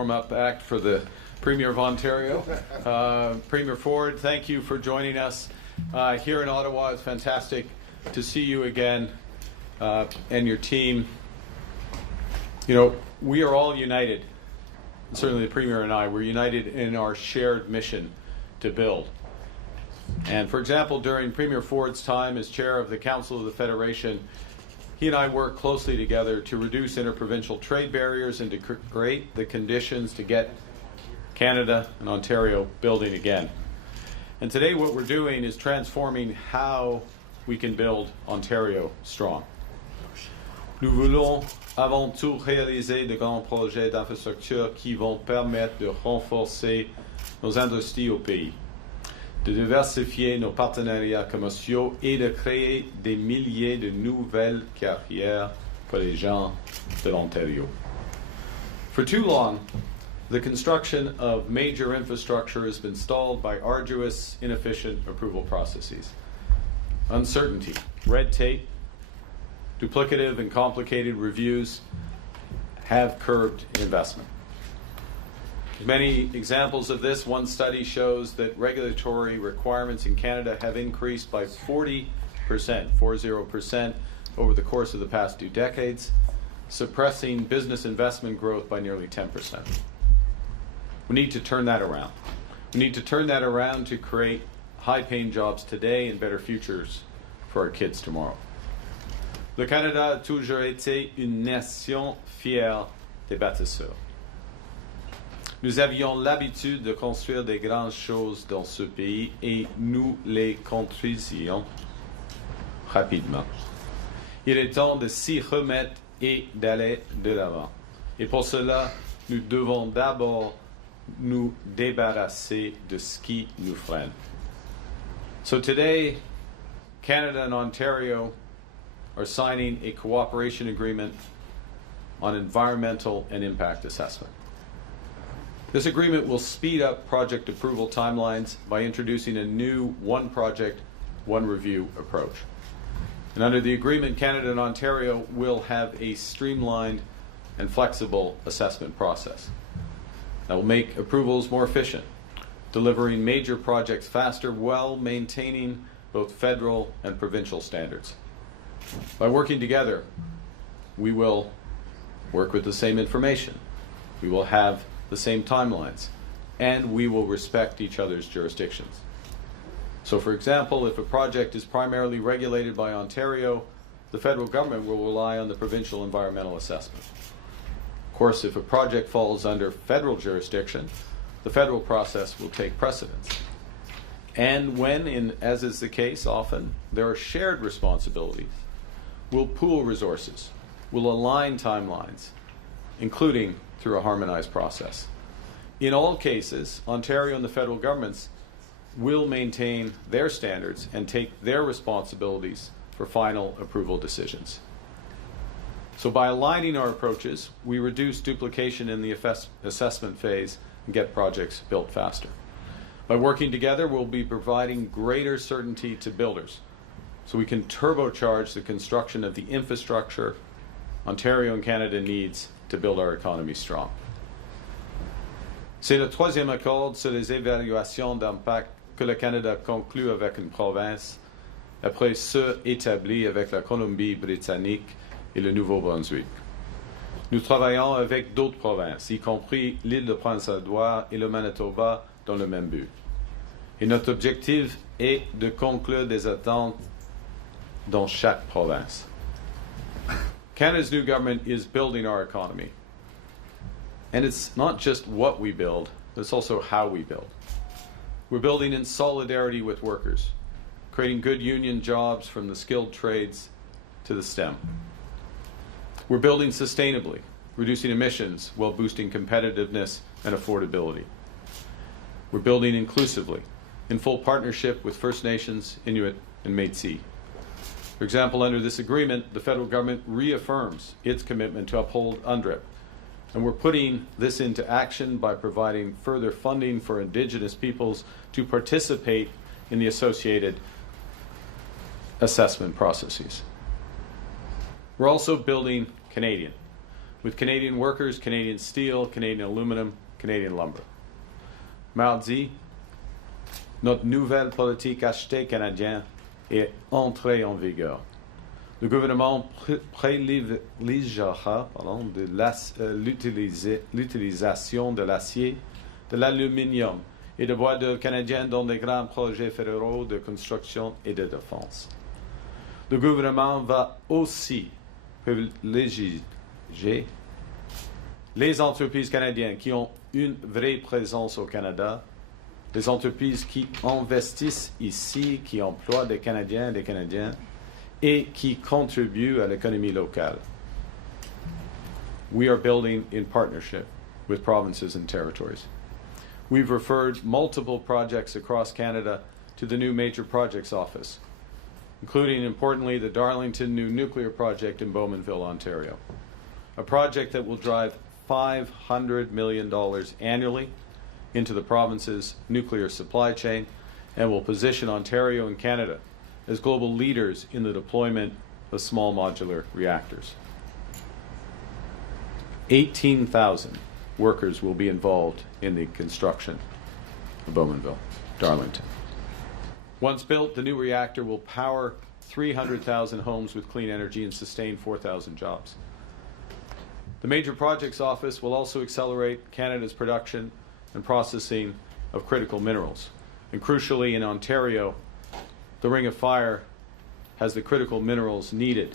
warm-up act for the Premier of Ontario. Premier Ford, thank you for joining us here in Ottawa. It's fantastic to see you again and your team. You know, we are all united, certainly the Premier and I, we're united in our shared mission to build. And for example, during Premier Ford's time as chair of the Council of the Federation, he and I worked closely together to reduce interprovincial trade barriers and to create the conditions to get Canada and Ontario building again. And today what we're doing is transforming how we can build Ontario strong. Nous voulons avant tout réaliser de grands projets d'infrastructure qui vont permettre de renforcer nos industries au pays, de diversifier nos partenariats commerciaux et de créer des milliers de nouvelles carrières pour les gens de l'Ontario. For too long, the construction of major infrastructure has been stalled by arduous, inefficient approval processes. Uncertainty, red tape, duplicative and complicated reviews have curbed investment. Many examples of this. One study shows that regulatory requirements in Canada have increased by 40%, 40%, over the course of the past 2 decades, suppressing business investment growth by nearly 10%. We need to turn that around. We need to turn that around to create high-paying jobs today and better futures for our kids tomorrow. Le Canada a toujours été une nation fière des bâtisseurs. Nous avions l'habitude de construire des grandes choses dans ce pays et nous les construisions rapidement. Il est temps de s'y remettre et d'aller de l'avant. Et pour cela, nous devons d'abord nous débarrasser de ce qui nous freine. So today, Canada and Ontario are signing a cooperation agreement on environmental and impact assessment. This agreement will speed up project approval timelines by introducing a new one project, one review approach. And under the agreement, Canada and Ontario will have a streamlined and flexible assessment process that will make approvals more efficient, delivering major projects faster while maintaining both federal and provincial standards. By working together, we will work with the same information, we will have the same timelines, and we will respect each other's jurisdictions. So for example, if a project is primarily regulated by Ontario, the federal government will rely on the provincial environmental assessment. Of course, if a project falls under federal jurisdiction, the federal process will take precedence. And when, as is the case often, there are shared responsibilities, we'll pool resources, we'll align timelines, including through a harmonized process. In all cases, Ontario and the federal governments will maintain their standards and take their responsibilities for final approval decisions. So by aligning our approaches, we reduce duplication in the assessment phase and get projects built faster. By working together, we'll be providing greater certainty to builders so we can turbocharge the construction of the infrastructure Ontario and Canada needs to build our economy strong. C'est le troisième accord sur les évaluations d'impact que le Canada conclut avec une province après ceux établis avec la Colombie-Britannique et le Nouveau-Brunswick. Nous travaillons avec d'autres provinces, y compris l'île de Prince-Édouard et le Manitoba, dans le même but. Et notre objectif est de conclure des attentes dans chaque province. Canada's new government is building our economy. And it's not just what we build, but it's also how we build. We're building in solidarity with workers, creating good union jobs from the skilled trades to the STEM. We're building sustainably, reducing emissions while boosting competitiveness and affordability. We're building inclusively, in full partnership with First Nations, Inuit, and Métis. For example, under this agreement, the federal government reaffirms its commitment to uphold UNDRIP, and we're putting this into action by providing further funding for Indigenous peoples to participate in the associated assessment processes. We're also building Canadian. with Canadian workers, Canadian steel, Canadian aluminum, Canadian lumber. Mardi, notre nouvelle politique achetée canadienne est entrée en vigueur. Le gouvernement privilégiera de l'utilisation de l'acier, de l'aluminium et de bois d'œuvre canadiens dans des grands projets fédéraux de construction et de défense. Le gouvernement va aussi privilégier les entreprises canadiennes qui ont une vraie présence au Canada, les entreprises qui investissent ici, qui emploient des Canadiens et des Canadiennes et qui contribuent à l'économie locale. We are building in partnership with provinces and territories. We've referred multiple projects across Canada to the new Major Projects Office, including, importantly, the Darlington new nuclear project in Bowmanville, Ontario, a project that will drive $500 million annually into the province's nuclear supply chain and will position Ontario and Canada as global leaders in the deployment of small modular reactors. 18,000 workers will be involved in the construction of Bowmanville, Darlington. Once built, the new reactor will power 300,000 homes with clean energy and sustain 4,000 jobs. The Major Projects Office will also accelerate Canada's production and processing of critical minerals. And crucially, in Ontario, the Ring of Fire has the critical minerals needed,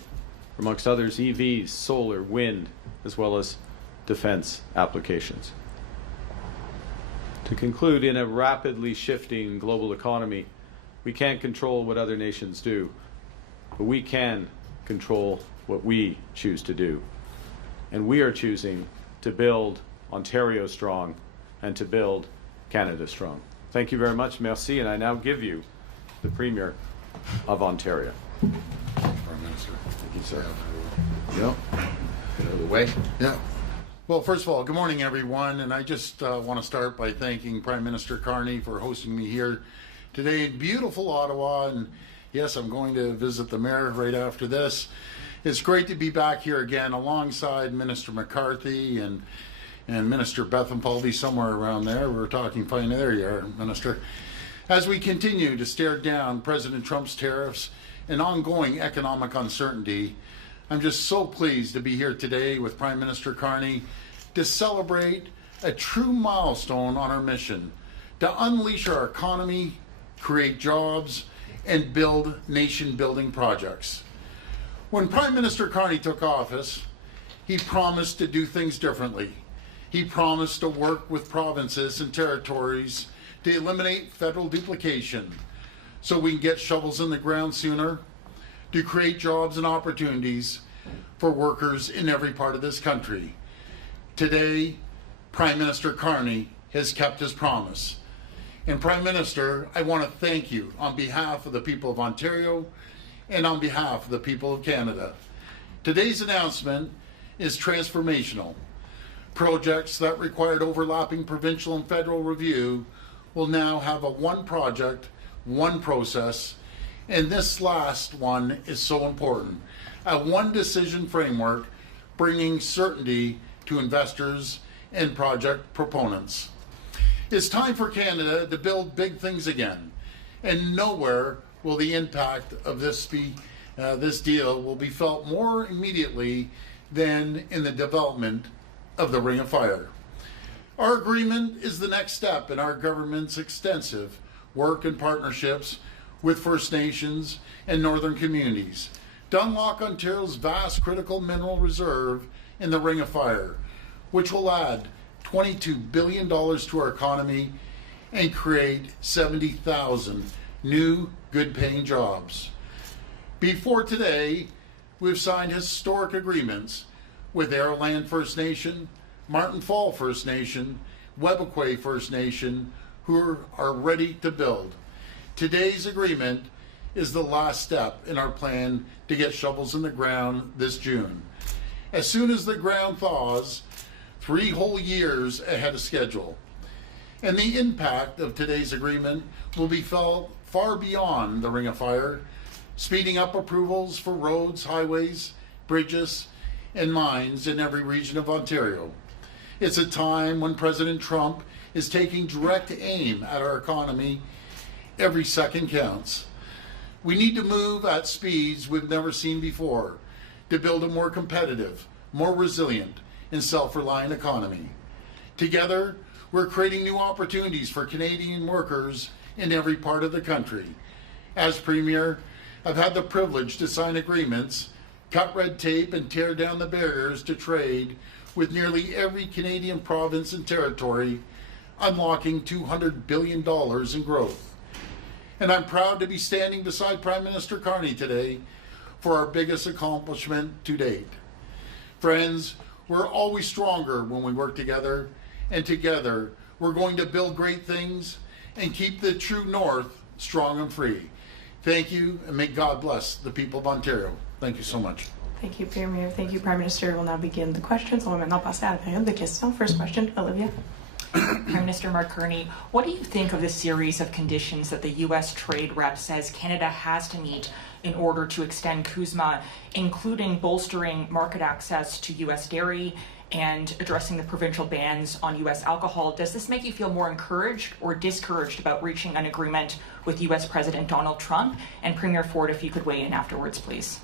amongst others EVs, solar, wind, as well as defense applications. To conclude, in a rapidly shifting global economy, we can't control what other nations do, but we can control what we choose to do. And we are choosing to build Ontario strong and to build Canada strong. Thank you very much. Merci. And I now give you the Premier of Ontario. Prime Minister. Thank you, sir. Yep. Get out of the way. Yeah. Well, first of all, good morning, everyone. And I just want to start by thanking Prime Minister Carney for hosting me here today in beautiful Ottawa. And yes, I'm going to visit the mayor right after this. It's great to be back here again alongside Minister McCarthy and Minister Bethlenfalvy, somewhere around there. We're talking fine. There you are, Minister. As we continue to stare down President Trump's tariffs and ongoing economic uncertainty, I'm just so pleased to be here today with Prime Minister Carney to celebrate a true milestone on our mission to unleash our economy, create jobs, and build nation-building projects. When Prime Minister Carney took office, he promised to do things differently. He promised to work with provinces and territories to eliminate federal duplication so we can get shovels in the ground sooner, to create jobs and opportunities for workers in every part of this country. Today, Prime Minister Carney has kept his promise. And Prime Minister, I want to thank you on behalf of the people of Ontario and on behalf of the people of Canada. Today's announcement is transformational. Projects that required overlapping provincial and federal review will now have a one project, one process, and this last one is so important. A one decision framework bringing certainty to investors and project proponents. It's time for Canada to build big things again, and nowhere will the impact of this deal will be felt more immediately than in the development of the Ring of Fire. Our agreement is the next step in our government's extensive work and partnerships with First Nations and Northern communities to unlock Ontario's vast critical mineral reserve in the Ring of Fire, which will add $22 billion to our economy and create 70,000 new good-paying jobs. Before today, we've signed historic agreements with Arrowland First Nation, Martin Fall First Nation, Webequie First Nation, who are ready to build. Today's agreement is the last step in our plan to get shovels in the ground this June. As soon as the ground thaws, 3 whole years ahead of schedule. And the impact of today's agreement will be felt far beyond the Ring of Fire, speeding up approvals for roads, highways, bridges, and mines in every region of Ontario. It's a time when President Trump is taking direct aim at our economy. Every second counts. We need to move at speeds we've never seen before to build a more competitive, more resilient, and self-reliant economy. Together, we're creating new opportunities for Canadian workers in every part of the country. As Premier, I've had the privilege to sign agreements, cut red tape, and tear down the barriers to trade with nearly every Canadian province and territory, unlocking $200 billion in growth. And I'm proud to be standing beside Prime Minister Carney today for our biggest accomplishment to date. Friends, we're always stronger when we work together, and together we're going to build great things and keep the true north strong and free. Thank you, and may God bless the people of Ontario. Thank you so much. Thank you, Premier. Thank you, Prime Minister. We'll now begin the questions. On va maintenant passer à la période de questions. First question, Olivia. Prime Minister Mark Carney, what do you think of the series of conditions that the U.S. trade rep says Canada has to meet in order to extend CUSMA, including bolstering market access to U.S. dairy and addressing the provincial bans on U.S. alcohol? Does this make you feel more encouraged or discouraged about reaching an agreement with U.S. President Donald Trump? And Premier Ford, if you could weigh in afterwards, please.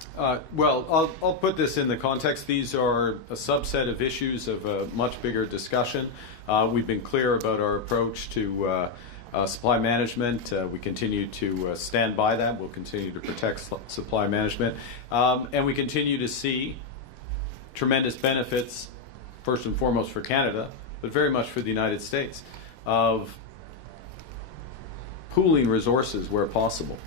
Well, I'll put this in the context. These are a subset of issues of a much bigger discussion. We've been clear about our approach to supply management. We continue to stand by that. We'll continue to protect supply management. And we continue to see tremendous benefits, first and foremost for Canada, but very much for the United States, of pooling resources where possible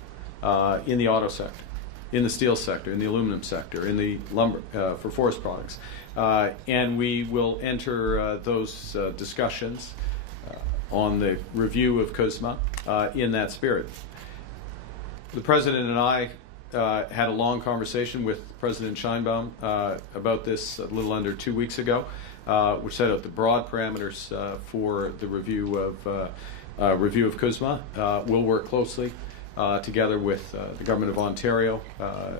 in the auto sector, in the steel sector, in the aluminum sector, in the lumber, for forest products. And we will enter those discussions on the review of CUSMA in that spirit. The President and I had a long conversation with President Sheinbaum about this a little under 2 weeks ago. We set out the broad parameters for the review of CUSMA. We'll work closely together with the Government of Ontario,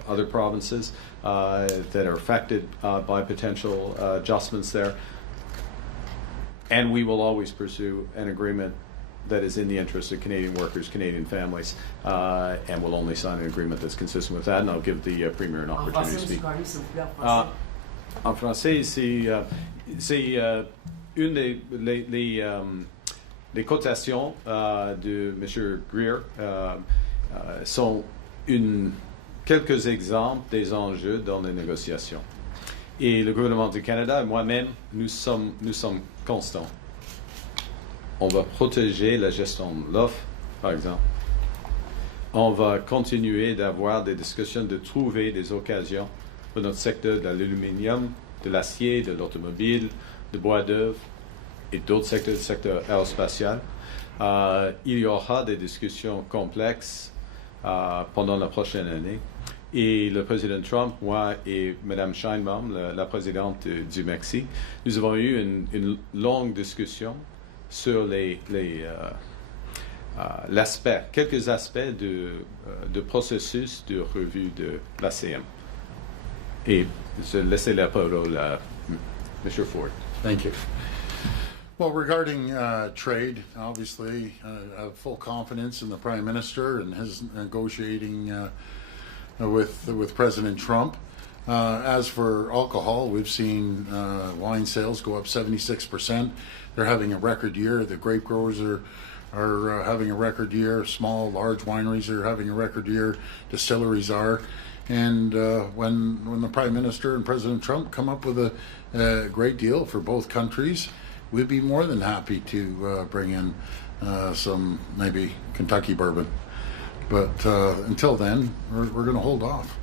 other provinces that are affected by potential adjustments there. And we will always pursue an agreement that is in the interest of Canadian workers, Canadian families, and we'll only sign an agreement that's consistent with that. And I'll give the Premier an opportunity to speak. En français, c'est une les cotations de M. Greer sont quelques exemples des enjeux dans les négociations. Et le gouvernement du Canada et moi-même, nous sommes constants. On va protéger la gestion de l'offre, par exemple. On va continuer d'avoir des discussions, de trouver des occasions pour notre secteur de l'aluminium, de l'acier, de l'automobile, de bois d'œuvre et d'autres secteurs, du secteur aérospatial. Il y aura des discussions complexes pendant la prochaine année. Et le président Trump, moi et Mme Sheinbaum, la présidente du Mexique, nous avons eu une longue discussion sur quelques aspects de processus de revue de l'ACM. Et je laisse la parole à M. Ford. Thank you. Well, regarding trade, obviously, I have full confidence in the Prime Minister and his negotiating with President Trump. As for alcohol, we've seen wine sales go up 76%. They're having a record year. The grape growers are having a record year. Small, large wineries are having a record year. Distilleries are. And when the Prime Minister and President Trump come up with a great deal for both countries, we'd be more than happy to bring in some maybe Kentucky bourbon. But until then, we're going to hold off.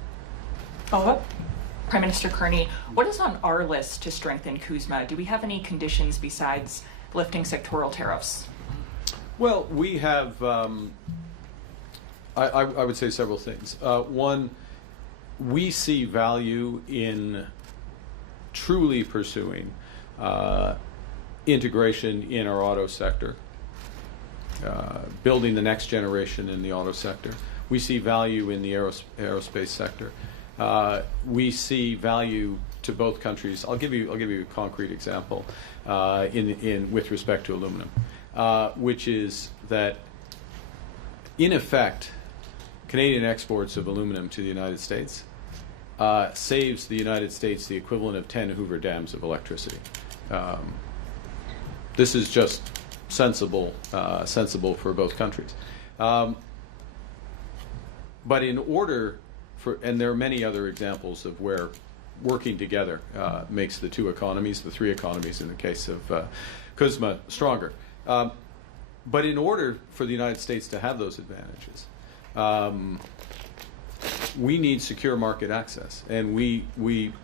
Prime Minister Carney, what is on our list to strengthen CUSMA? Do we have any conditions besides lifting sectoral tariffs? Well, we have, I would say several things. One, we see value in truly pursuing integration in our auto sector, building the next generation in the auto sector. We see value in the aerospace sector. We see value to both countries. I'll give you a concrete example with respect to aluminum, which is that in effect, Canadian exports of aluminum to the United States saves the United States the equivalent of 10 Hoover dams of electricity. This is just sensible for both countries. But in order for, and there are many other examples of where working together makes the two economies, the three economies in the case of CUSMA, stronger. But in order for the United States to have those advantages, we need secure market access, and we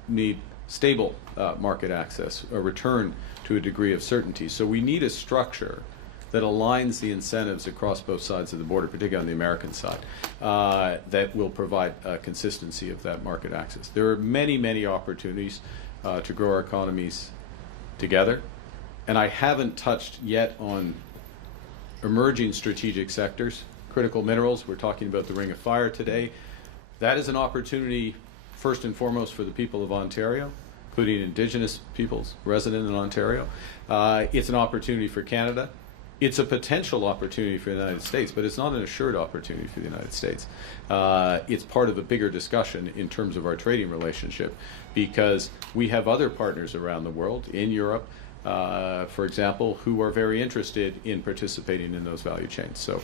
need stable market access, a return to a degree of certainty. So we need a structure that aligns the incentives across both sides of the border, particularly on the American side, that will provide consistency of that market access. There are many, many opportunities to grow our economies together, and I haven't touched yet on emerging strategic sectors, critical minerals. We're talking about the Ring of Fire today. That is an opportunity, first and foremost, for the people of Ontario, including Indigenous peoples resident in Ontario. It's an opportunity for Canada. It's a potential opportunity for the United States, but it's not an assured opportunity for the United States. It's part of a bigger discussion in terms of our trading relationship, because we have other partners around the world, in Europe, for example, who are very interested in participating in those value chains. So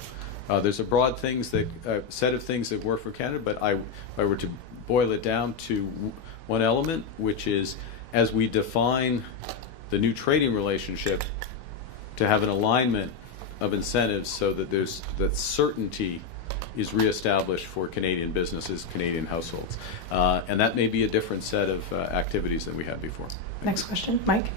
there's a broad set of things that work for Canada, but if I were to boil it down to one element, which is, as we define the new trading relationship, to have an alignment of incentives so that that certainty is reestablished for Canadian businesses, Canadian households. And that may be a different set of activities than we had before. Next question, Mike.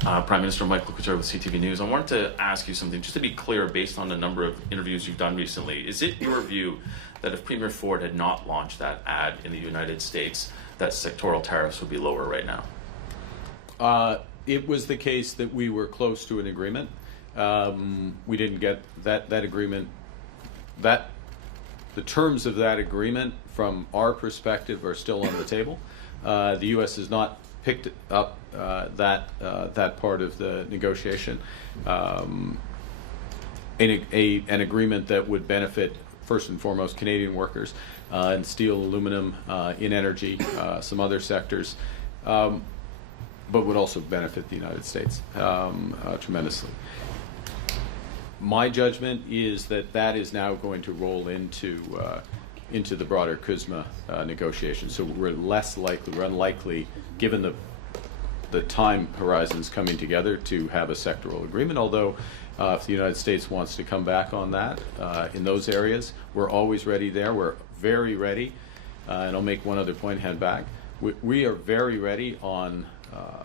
Prime Minister Mike Couture with CTV News. I wanted to ask you something, just to be clear, based on the number of interviews you've done recently. Is it your view that if Premier Ford had not launched that ad in the United States, that sectoral tariffs would be lower right now? It was the case that we were close to an agreement. We didn't get that agreement. The terms of that agreement, from our perspective, are still on the table. The U.S. has not picked up that part of the negotiation. An agreement that would benefit, first and foremost, Canadian workers in steel, aluminum, in energy, some other sectors, but would also benefit the United States tremendously. My judgment is that is now going to roll into the broader CUSMA negotiations. So we're unlikely, given the time horizons coming together, to have a sectoral agreement. Although, if the United States wants to come back on that in those areas, we're always ready there. We're very ready. And I'll make one other point, head back. We are very ready on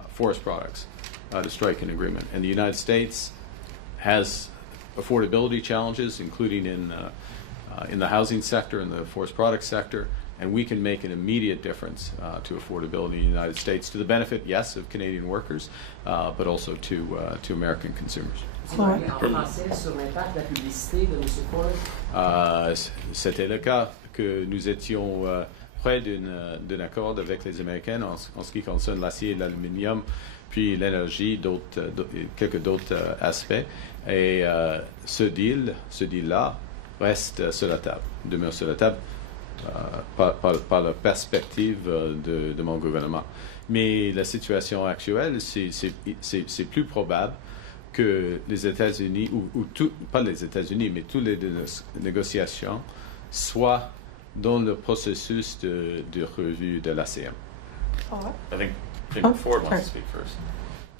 forest products to strike an agreement. And the United States has affordability challenges, including in the housing sector and the forest products sector, and we can make an immediate difference to affordability in the United States, to the benefit, yes, of Canadian workers, but also to American consumers. C'était le cas que nous étions près d'un accord avec les Américains en ce qui concerne l'acier et l'aluminium, puis l'énergie, quelques d'autres aspects. Et ce deal-là reste sur la table, demeure sur la table par la perspective de mon gouvernement. Mais la situation actuelle, c'est plus probable que les États-Unis, pas les États-Unis, mais toutes les négociations soient dans le processus de revue de l'ACM. I think Premier Ford wants to speak first.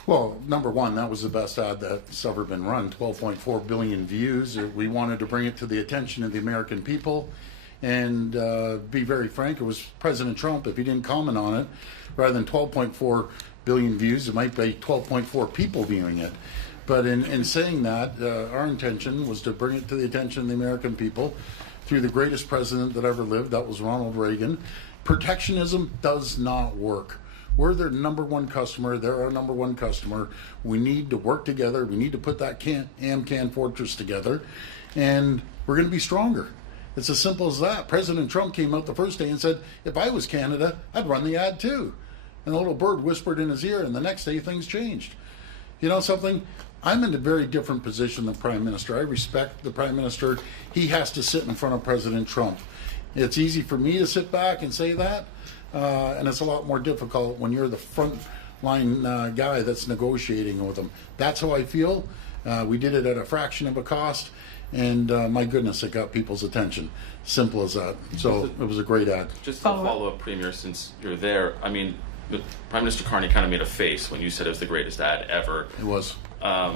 Well, number one, that was the best ad that's ever been run, 12.4 billion views. We wanted to bring it to the attention of the American people. And be very frank, it was President Trump. If he didn't comment on it, rather than 12.4 billion views, it might be 12.4 people viewing it. But in saying that, our intention was to bring it to the attention of the American people through the greatest president that ever lived, that was Ronald Reagan. Protectionism does not work. We're their number one customer. They're our number one customer. We need to work together. We need to put that AmCan fortress together, and we're going to be stronger. It's as simple as that. President Trump came out the first day and said, if I was Canada, I'd run the ad too. and the little bird whispered in his ear, and the next day things changed. You know something? I'm in a very different position than Prime Minister. I respect the Prime Minister. He has to sit in front of President Trump. It's easy for me to sit back and say that, and it's a lot more difficult when you're the front line guy that's negotiating with him. That's how I feel. We did it at a fraction of a cost, and my goodness, it got people's attention. Simple as that. So it was a great ad. Just to follow up, Premier, since you're there, I mean, Prime Minister Carney kind of made a face when you said it was the greatest ad ever. It was. I'll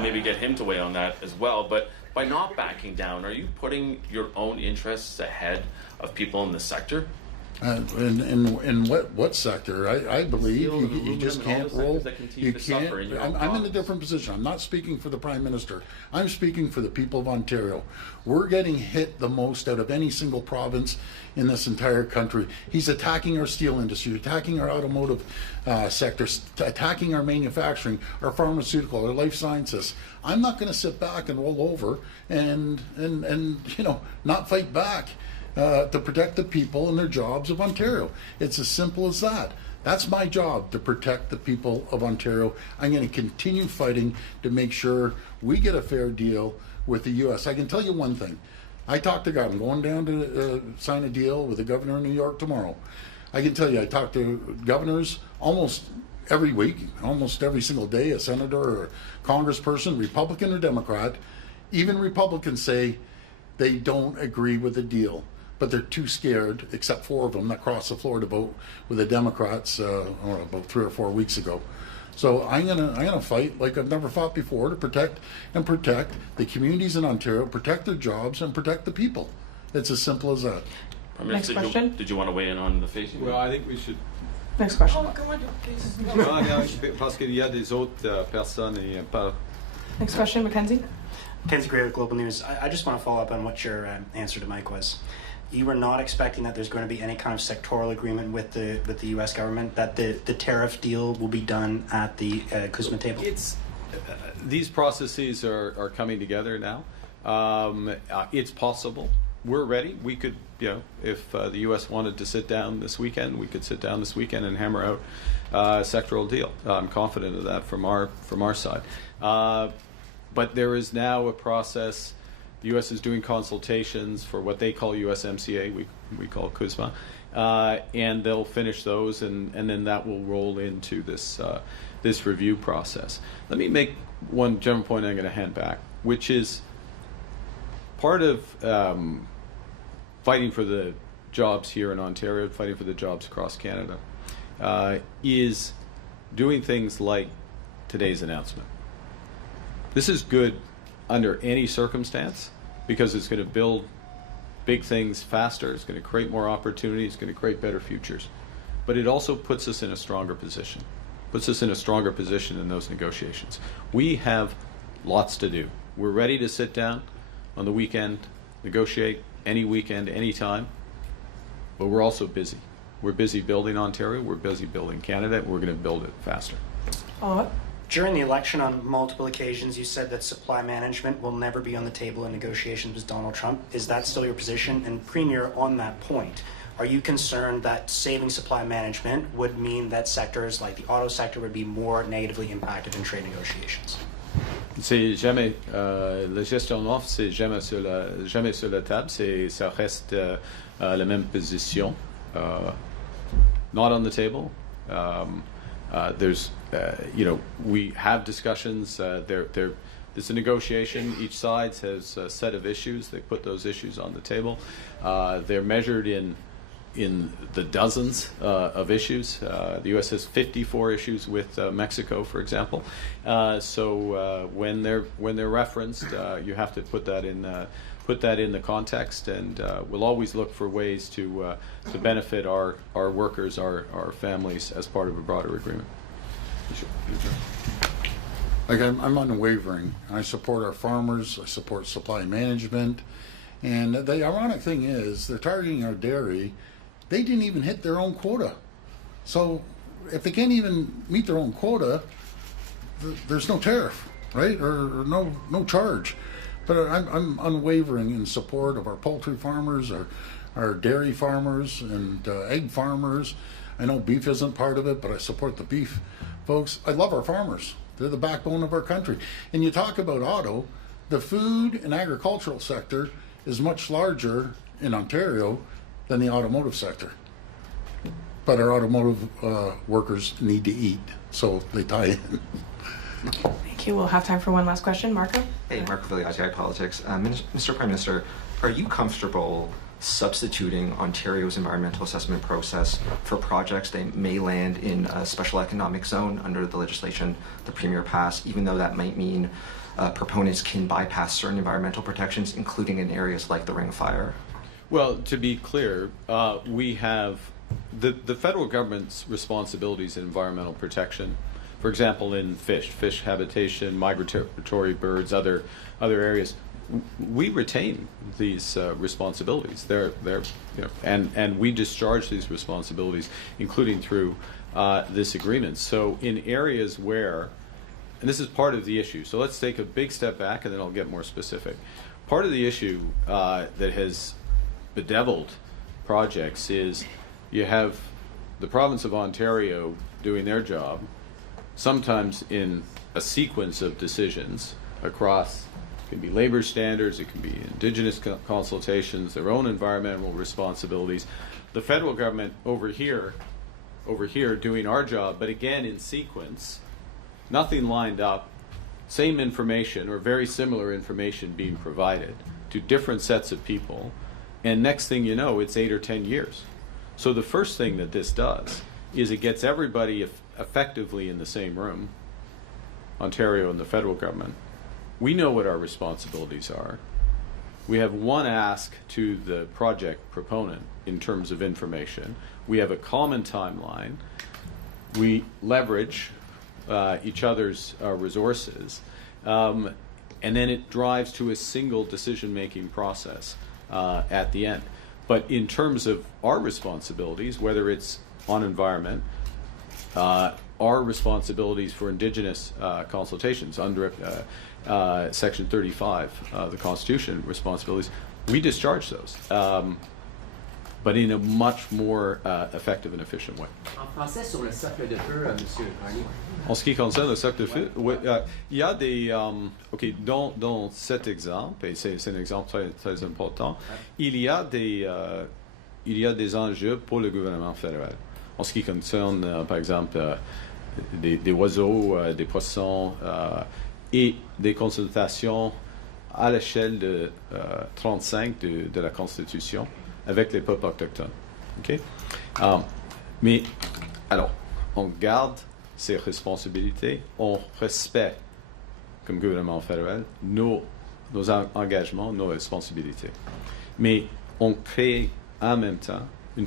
maybe get him to weigh on that as well, but by not backing down, are you putting your own interests ahead of people in the sector? In what sector? I believe you just can't roll. You can't. I'm in a different position. I'm not speaking for the Prime Minister. I'm speaking for the people of Ontario. We're getting hit the most out of any single province in this entire country. He's attacking our steel industry, attacking our automotive sector, attacking our manufacturing, our pharmaceutical, our life sciences. I'm not going to sit back and roll over and not fight back. To protect the people and their jobs of Ontario. It's as simple as that. That's my job, to protect the people of Ontario. I'm going to continue fighting to make sure we get a fair deal with the U.S. I can tell you one thing. I talked to God. I'm going down to sign a deal with the governor of New York tomorrow. I can tell you, I talk to governors almost every week, almost every single day, a senator or a congressperson, Republican or Democrat. Even Republicans say they don't agree with the deal, but they're too scared, except 4 of them that crossed the floor to vote with the Democrats about 3 or 4 weeks ago. So I'm gonna fight like I've never fought before to protect the communities in Ontario, protect their jobs, and protect the people. It's as simple as that. Next question. Did you want to weigh in on the face? Well, I think we should. Next question. Parce qu'il y a des autres personnes et pas. Next question, Mackenzie. Mackenzie Gray with Global News. I just want to follow up on what your answer to Mike was. You were not expecting that there's going to be any kind of sectoral agreement with the U.S. government, that the tariff deal will be done at the CUSMA table? These processes are coming together now. It's possible. We're ready. We could, if the U.S. wanted to sit down this weekend, we could sit down this weekend and hammer out a sectoral deal. I'm confident of that from our side. But there is now a process. The U.S. is doing consultations for what they call USMCA, we call CUSMA, and they'll finish those, and then that will roll into this review process. Let me make one general point I'm going to hand back, which is part of fighting for the jobs here in Ontario, fighting for the jobs across Canada, is doing things like today's announcement. This is good under any circumstance because it's going to build big things faster, it's going to create more opportunities, it's going to create better futures. But it also puts us in a stronger position, in those negotiations. We have lots to do. We're ready to sit down on the weekend, negotiate any weekend, any time, but we're also busy. We're busy building Ontario, we're busy building Canada, and we're going to build it faster. Follow-up. During the election, on multiple occasions, you said that supply management will never be on the table in negotiations with Donald Trump. Is that still your position? And Premier, on that point, are you concerned that saving supply management would mean that sectors like the auto sector would be more negatively impacted in trade negotiations? C'est jamais la gestion offre, c'est jamais sur la table. Ça reste la même position. Not on the table. There's, we have discussions. There's a negotiation. Each side has a set of issues. They put those issues on the table. They're measured in the dozens of issues. The U.S. has 54 issues with Mexico, for example. So when they're referenced, you have to put that in the context, and we'll always look for ways to benefit our workers, our families, as part of a broader agreement. Like I'm unwavering. I support our farmers. I support supply management. And the ironic thing is, they're targeting our dairy. They didn't even hit their own quota. So if they can't even meet their own quota, there's no tariff, right? Or no charge. But I'm unwavering in support of our poultry farmers, our dairy farmers, and egg farmers. I know beef isn't part of it, but I support the beef folks. I love our farmers. They're the backbone of our country. And you talk about auto, the food and agricultural sector is much larger in Ontario than the automotive sector. But our automotive workers need to eat, so they tie in. Thank you. We'll have time for one last question. Marco? Hey, Marco Villiati, Politics. Mr. Prime Minister, are you comfortable substituting Ontario's environmental assessment process for projects that may land in a special economic zone under the legislation the Premier passed, even though that might mean proponents can bypass certain environmental protections, including in areas like the Ring of Fire? Well, to be clear, we have the federal government's responsibilities in environmental protection. For example, in fish habitation, migratory birds, other areas, we retain these responsibilities. They're and we discharge these responsibilities, including through this agreement. So in areas where, and this is part of the issue. So let's take a big step back, and then I'll get more specific. Part of the issue that has bedeviled projects is you have the province of Ontario doing their job, sometimes in a sequence of decisions across, it can be labor standards, it can be Indigenous consultations, their own environmental responsibilities. The federal government over here doing our job, but again in sequence, nothing lined up, same information or very similar information being provided to different sets of people, and next thing you know, it's 8 or 10 years. So the first thing that this does is it gets everybody effectively in the same room, Ontario and the federal government. We know what our responsibilities are. We have one ask to the project proponent in terms of information. We have a common timeline. We leverage each other's resources, and then it drives to a single decision-making process at the end. But in terms of our responsibilities, whether it's on environment, our responsibilities for Indigenous consultations under Section 35 of the Constitution, responsibilities, we discharge those, but in a much more effective and efficient way. En français, sur le cercle de feu, Monsieur Carney. En ce qui concerne le cercle de feu, il y a des... dans cet exemple, et c'est un exemple très, très important, il y a des enjeux pour le gouvernement fédéral. En ce qui concerne, par exemple, des oiseaux, des poissons, et des consultations à l'échelle de 35 de la Constitution avec les peuples autochtones. Okay? Mais, alors, on garde ses responsabilités, on respecte, comme gouvernement fédéral, nos engagements, nos responsabilités. Mais on crée en même temps un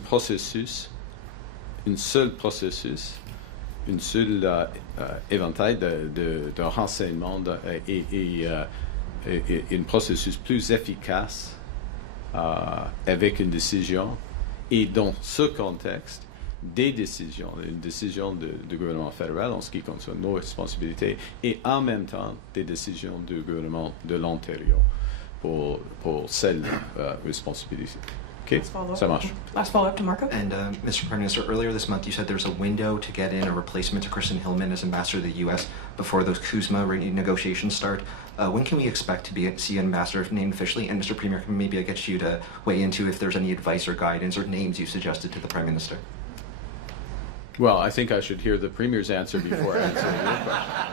seul processus, une seule éventail de renseignements et un processus plus efficace avec une décision, et dans ce contexte, des décisions, une décision du gouvernement fédéral en ce qui concerne nos responsabilités, et en même temps des décisions du gouvernement de l'Ontario pour celles responsabilités. Okay, ça marche. Last follow-up to Marco. And Mr. Prime Minister, earlier this month you said there's a window to get in a replacement to Kristen Hillman as ambassador to the U.S. before those CUSMA negotiations start. When can we expect to see an ambassador named officially? And Mr. Premier, maybe I get you to weigh into if there's any advice or guidance or names you suggested to the Prime Minister. Well, I think I should hear the Premier's answer before answering your question.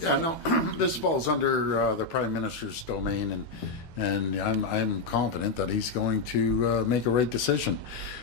Yeah, no, this falls under the Prime Minister's domain, and I'm confident that he's going to make a right decision.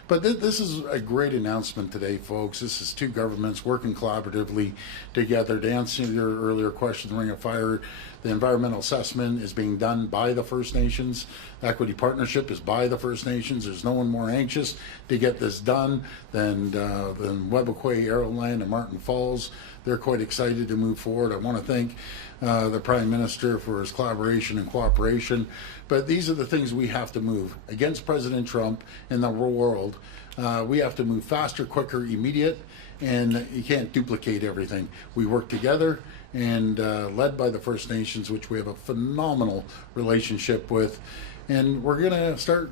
But this is a great announcement today, folks. This is two governments working collaboratively together. To answer your earlier question, the Ring of Fire, the environmental assessment is being done by the First Nations. Equity Partnership is by the First Nations. There's no one more anxious to get this done than Webequie, Arrowland, and Martin Falls. They're quite excited to move forward. I want to thank the Prime Minister for his collaboration and cooperation. But these are the things we have to move against President Trump and the world. We have to move faster, quicker, immediate, and you can't duplicate everything. We work together, and led by the First Nations, which we have a phenomenal relationship with. And we're going to start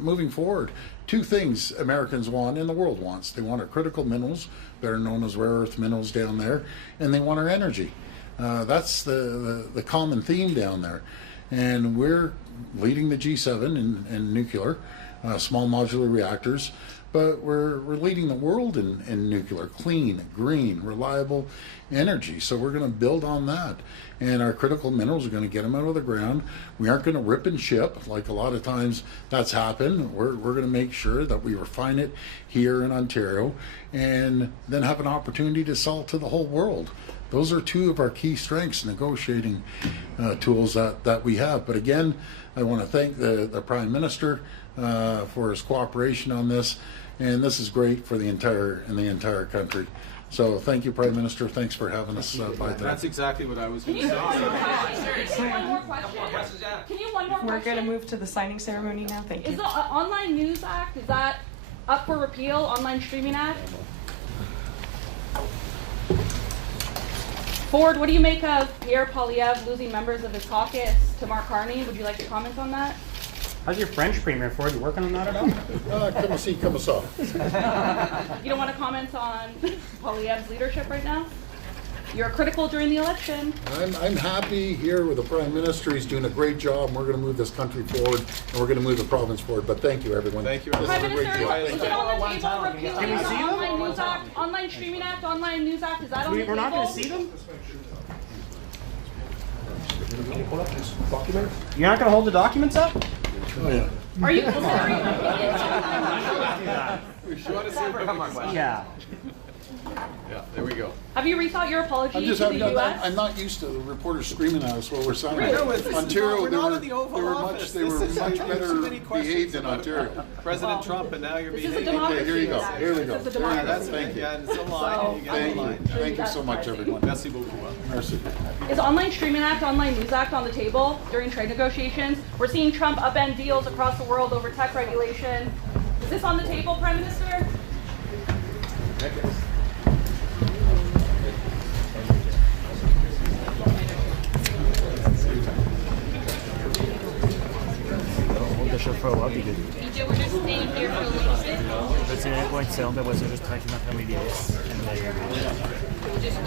moving forward. Two things Americans want and the world wants. They want our critical minerals, better known as rare earth minerals down there, and they want our energy. That's the common theme down there. And we're leading the G7 in nuclear, small modular reactors, but we're leading the world in nuclear, clean, green, reliable energy. So we're going to build on that. And our critical minerals are going to get them out of the ground. We aren't going to rip and ship like a lot of times that's happened. We're going to make sure that we refine it here in Ontario and then have an opportunity to sell to the whole world. Those are two of our key strengths, negotiating tools that we have. But again, I want to thank the Prime Minister for his cooperation on this. And this is great for the entire country. So thank you, Prime Minister. Thanks for having us by today. That's exactly what I was going to say. Can you one more question? Can you one more question? We're going to move to the signing ceremony now. Thank you. Is the Online News Act, is that up for repeal, Online Streaming Act? Ford, what do you make of Pierre Poilievre losing members of his caucus to Mark Carney? Would you like to comment on that? How's your French Premier, Ford? You working on that at all? Come see, come saw. You don't want to comment on Poilievre's leadership right now? You're critical during the election. I'm happy here with the Prime Minister. He's doing a great job. And we're going to move this country forward, and we're going to move the province forward. But thank you, everyone. Thank you. This Prime is a great Minister, deal. is it on the table repealing the Online News Act, Online Streaming Act, Online News Act? Is that on the table? We're not going to see them? You're not going to hold the documents up? Oh, yeah. Are you considering Yeah. Yeah, there we go. Have you rethought your apology to the U.S.? I'm not used to the reporters screaming at us while we're signing. Really? Ontario, we're not in the Oval they were Office. much This is- better too many questions behaved in about Ontario. President Trump, and now you're This is a behaving. democracy. Okay, here you go. Here we go. This is a There you go. democracy. Thank you. Yeah, it's a line. You got the line. Thank you so much, everyone. Merci beaucoup. Merci. Is Online Streaming Act, Online News Act on the table during trade negotiations? We're seeing Trump upend deals across the world over tech regulation. Is this on the table, Prime Minister? Le chauffeur va, puis BJ, we're just staying here for a little bit. je vais tirer un point de séance, après ça, juste tranquillement fermer les listes. Just